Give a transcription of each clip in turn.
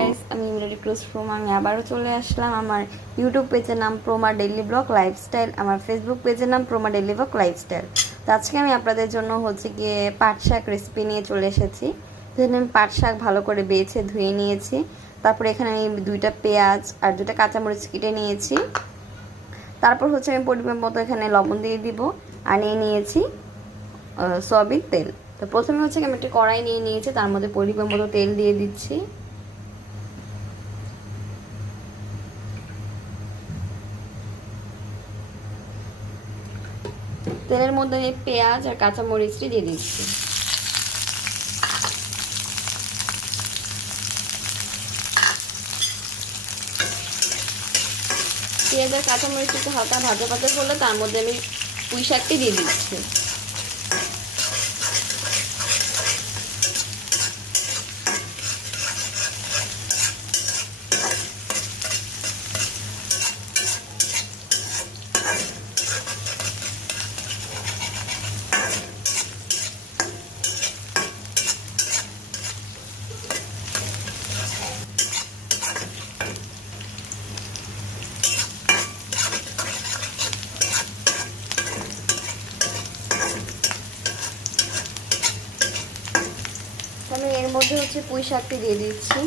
Guys, আমি Imran close from. আমি আবারও চলে আসলাম। আমার ইউটিউব পেজের নাম প্রোমা ডেইলি ব্লগ লাইফস্টাইল, আমার ফেসবুক পেজের নাম প্রোমা ডেইলি ব্লগ লাইফস্টাইল। তো আজকে আমি আপনাদের জন্য গিয়ে পাট শাক রেসিপি নিয়ে চলে এসেছি। যেখানে আমি পাট শাক ভালো করে বেছে ধুয়ে নিয়েছি। তারপরে এখানে আমি 2টা পেঁয়াজ আর 2টা কাঁচামরিচ কেটে নিয়েছি। তারপর আমি পরিমাণ মতো এখানে লবণ দিয়ে দিব। আর নিয়েছি সয়াবিন তেল। তো প্রথমে আমি একটা কড়াই নিয়ে নিয়েছি, তার মধ্যে পরিমাণ মতো তেল দিয়ে দিচ্ছি। তেলের মধ্যে পেঁয়াজ আর কাঁচামরিচটি দিয়ে দিচ্ছি। পেঁয়াজ আর কাঁচামরিচ একটু হালকা ভাজা ভাজা করলে তার মধ্যে আমি পুঁই শাকটি দিয়ে দিচ্ছি। আমি এর মধ্যে পুঁই শাকটি দিয়ে দিচ্ছি।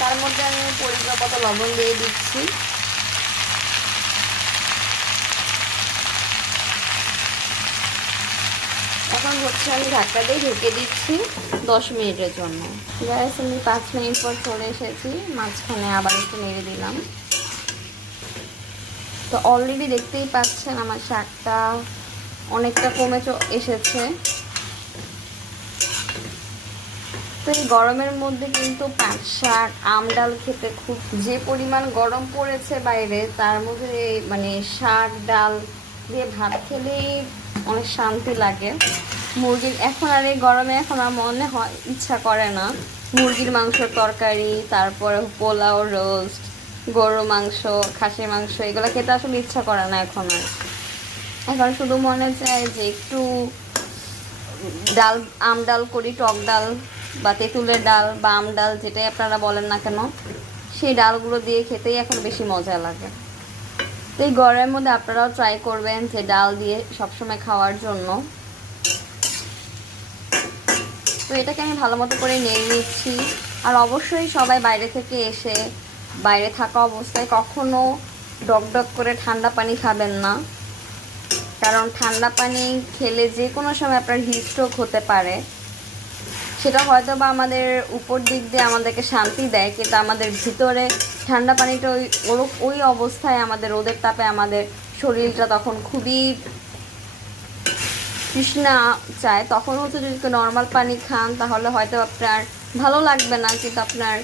তার মধ্যে আমি পরিমাণ মতো লবণ দিয়ে দিচ্ছি। এখন আমি ঢাকা দিয়ে ঢেকে দিচ্ছি 10 মিনিটের জন্য। গ্যাস আমি 5 মিনিট পর চলে এসেছি। মাঝখানে আবার একটু নেড়ে দিলাম। তো অলরেডি দেখতেই পাচ্ছেন আমার শাকটা অনেকটা কমে এসেছে। তো এই গরমের মধ্যে কিন্তু পাট শাক আম ডাল খেতে খুব, যে পরিমাণ গরম পড়েছে বাইরে, তার মধ্যে মানে শাক ডাল দিয়ে ভাত খেলেই অনেক শান্তি লাগে। মুরগির এখন আর এই গরমে এখন আর মনে হয় ইচ্ছা করে না মুরগির মাংসর তরকারি, তারপরে পোলাও, রোস্ট, গরু মাংস, খাসির মাংস, এগুলো খেতে আসলে ইচ্ছা করে না এখন আর। এখন শুধু মনে চায় যে একটু ডাল, আম ডাল করি, টক ডাল বা তেঁতুলের ডাল বা আম ডাল, যেটাই আপনারা বলেন না কেন, সেই ডালগুলো দিয়ে খেতেই এখন বেশি মজা লাগে। তো এই গরমের মধ্যে আপনারাও ট্রাই করবেন যে ডাল দিয়ে সবসময় খাওয়ার জন্য। তো এটাকে আমি ভালো মতো করে নেড়ে নিচ্ছি। আর অবশ্যই সবাই বাইরে থেকে এসে বাইরে থাকা অবস্থায় কখনো ডক করে ঠান্ডা পানি খাবেন না, কারণ ঠান্ডা পানি খেলে যে কোনো সময় আপনার হিটস্ট্রোক হতে পারে। সেটা হয়তো বা আমাদের উপর দিক দিয়ে আমাদেরকে শান্তি দেয়, কিন্তু আমাদের ভিতরে ঠান্ডা পানিটা ওই অবস্থায় আমাদের রোদের তাপে আমাদের শরীরটা তখন খুবই তৃষ্ণা চায়। তখন যদি নর্মাল পানি খান তাহলে হয়তো আপনার ভালো লাগবে না, কিন্তু আপনার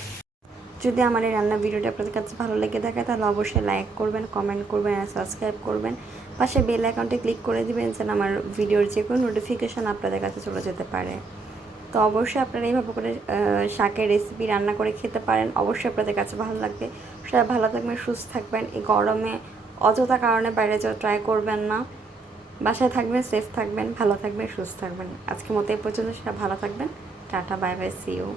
যদি আমার এই রান্নার ভিডিওটা আপনাদের কাছে ভালো লেগে থাকে তাহলে অবশ্যই লাইক করবেন, কমেন্ট করবেন আর সাবস্ক্রাইব করবেন। পাশে বেল আইকনটি ক্লিক করে দিবেন যেন আমার ভিডিওর যে কোনো নোটিফিকেশান আপনাদের কাছে চলে যেতে পারে। তো অবশ্যই আপনারা এইভাবে করে শাকের রেসিপি রান্না করে খেতে পারেন, অবশ্যই আপনাদের কাছে ভালো লাগবে। সবাই ভালো থাকবেন, সুস্থ থাকবেন। এই গরমে অযথা কারণে বাইরে যাওয়া ট্রাই করবেন না। বাসায় থাকবেন, সেফ থাকবেন, ভালো থাকবেন, সুস্থ থাকবেন। আজকের মতো এই পর্যন্ত। সেটা ভালো থাকবেন। Tata, bye bye, see you.